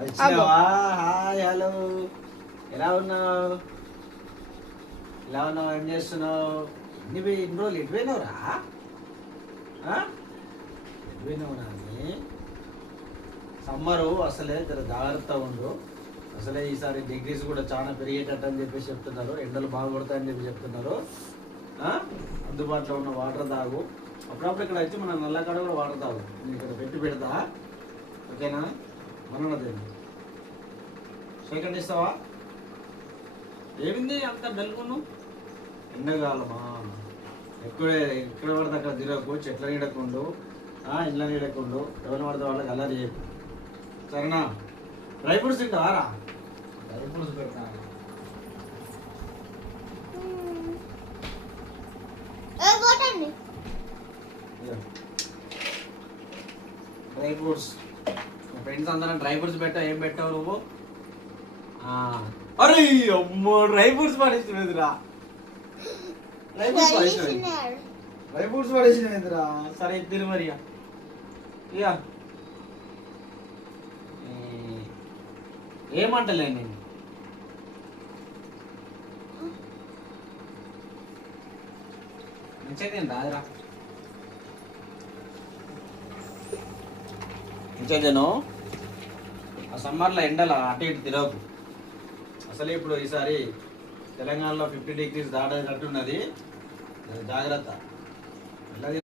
వచ్చినావా? Hi, hello, ఎలా ఉన్నావు? ఎలా ఉన్నావు? ఏం చేస్తున్నావు? ఇన్ని రోజులు ఎటు పోయినావురా? ఎటు పోయినావు నాని? సమ్మరు అసలే జర జాగ్రత్త ఉండు. అసలే ఈసారి డిగ్రీస్ కూడా చాలా పెరిగేటట్టు అని చెప్పేసి చెప్తున్నారు. ఎండలు బాగా కొడతాయని చెప్పి చెప్తున్నారు. అందుబాటులో ఉన్న వాటర్ తాగు. అప్పుడప్పుడు ఇక్కడ వచ్చి మన నల్లకాడ కూడా వాటర్ తాగు. నేను ఇక్కడ పెట్టి పెడతా, ఓకేనా? మనదే సెకండ్ ఇస్తావా? ఏమింది అంత మెలుగును? ఎండకాలమా? ఎక్కడ పడితే అక్కడ తిరగకు, చెట్ల నీడకుండు, ఇళ్ళ నీడకుండు, ఎవరిని పడితే వాళ్ళకి అలా చేయకు, సరేనా? డ్రై ఫ్రూట్స్ తింటావారా? డ్రై ఫ్రూట్స్ పెడతా. డ్రై ఫ్రూట్స్ ఫ్రెండ్స్ అందరం డ్రై ఫ్రూట్స్ పెట్టా. ఏం పెట్టావు నువ్వు? అరే అమ్మో, డ్రై ఫ్రూట్స్ పడేసినదిరా. డ్రై ఫ్రూట్స్ పడేసినదిరా. సరే తిరు మరి ఇక ఏమంటలే నేను. మంచిగా రాదురా, మంచిగాను. ఆ సమ్మర్లో ఎండల అటు ఇటు తిరగకు. అసలే ఇప్పుడు ఈసారి తెలంగాణలో 50 degrees దాటేటట్టున్నది, జాగ్రత్త.